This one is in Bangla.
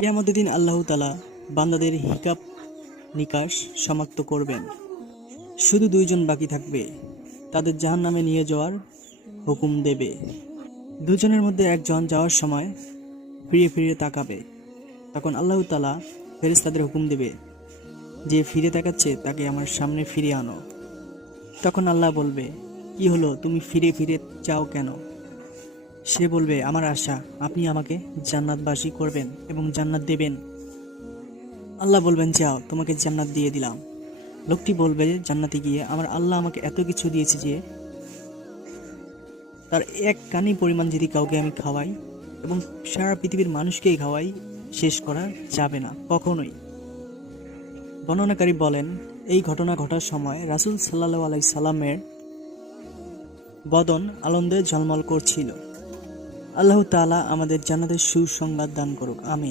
কিয়ামতের দিন আল্লাহ তাআলা বান্দাদের হিসাব নিকাশ সমাপ্ত করবেন। শুধু দুইজন বাকি থাকবে, তাদের জাহান্নামে নিয়ে যাওয়ার হুকুম দেবে। দুজনের মধ্যে একজন যাওয়ার সময় ফিরে ফিরে তাকাবে। তখন আল্লাহ তাআলা ফেরেশতাদের হুকুম দেবে, যে ফিরে তাকাচ্ছে তাকে আমার সামনে ফিরে আনো। তখন আল্লাহ বলবে, কি হলো, তুমি ফিরে ফিরে চাও কেন? সে বলবে, আমার আশা আপনি আমাকে জান্নাতবাসী করবেন এবং জান্নাত দেবেন। আল্লাহ বলবেন, যাও, তোমাকে জান্নাত দিয়ে দিলাম। লোকটি বলবে জান্নাতে গিয়ে, আমার আল্লাহ আমাকে এত কিছু দিয়েছে যে তার এক কানি পরিমাণ যদি কাউকে আমি খাওয়াই এবং সারা পৃথিবীর মানুষকেই খাওয়াই, শেষ করা যাবে না কখনোই। বর্ণনাকারী বলেন, এই ঘটনা ঘটার সময় রাসূল সাল্লাল্লাহু আলাইহি সাল্লামের বদন আনন্দে ঝলমল করছিল। আল্লাহ তাআলা আমাদের জান্নাতের সুসংবাদ দান করুক, আমিন।